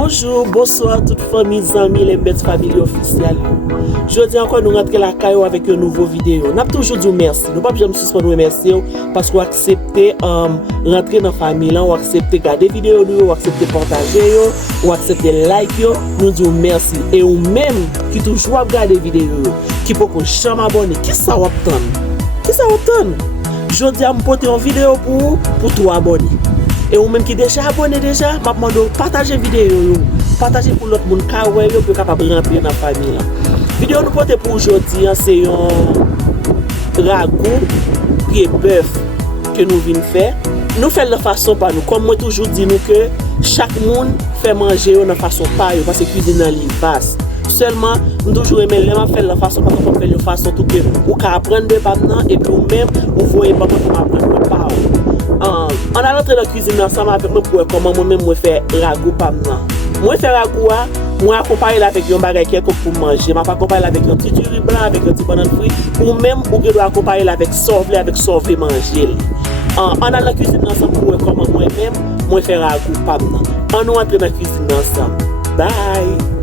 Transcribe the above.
Bonjour, bonsoir toute famille, amis, Lambert famille officielle. Je dis encore nous rentrer la caillou avec une nouvelle vidéo. N'a toujours dit merci. Nous pas jamais suspendre remercier parce qu'on accepté rentrer dans la famille là, on accepté regarder vidéo nous, on accepté partager yo, on accepté like yo, nous disons merci et ou même qui toujours regarder vidéo qui peut qu'on jamais abonner, qui ça va obtenir? Qui ça va obtenir? Je dis à me porter une vidéo pour toi abonner. Et ou même qui déjà abonné déjà, m'a demandé partager vidéo, partager pour l'autre monde car ouais yo pour capable rentrer dans la famille là. Vidéo nous porter pour aujourd'hui, c'est un ragoût qui est bœuf que nous venons faire. Nous faisons de façon par nous. Comme moi toujours dis nous que chaque monde fait manger de façon par eux parce que cuisine en ligne vaste. Seulement nous toujours aimer les faire de façon parce qu'on fait de façon tout que ou qu'à apprendre de maintenant et puis ou même vous voyez pas comment apprendre par on a rentré dans la cuisine ensemble avec nous pour comment moi-même moi faire ragoût par maintenant. Moi faire ragoût moi accompagner avec un bagage quelque pour manger, m'a pas accompagner avec un petit riz blanc avec un petit banane frit ou même ou que doit accompagner avec sauver manger. On a la cuisine ensemble pour comment moi-même moi faire ragoût par maintenant. On nous entre dans la cuisine ensemble. Bye.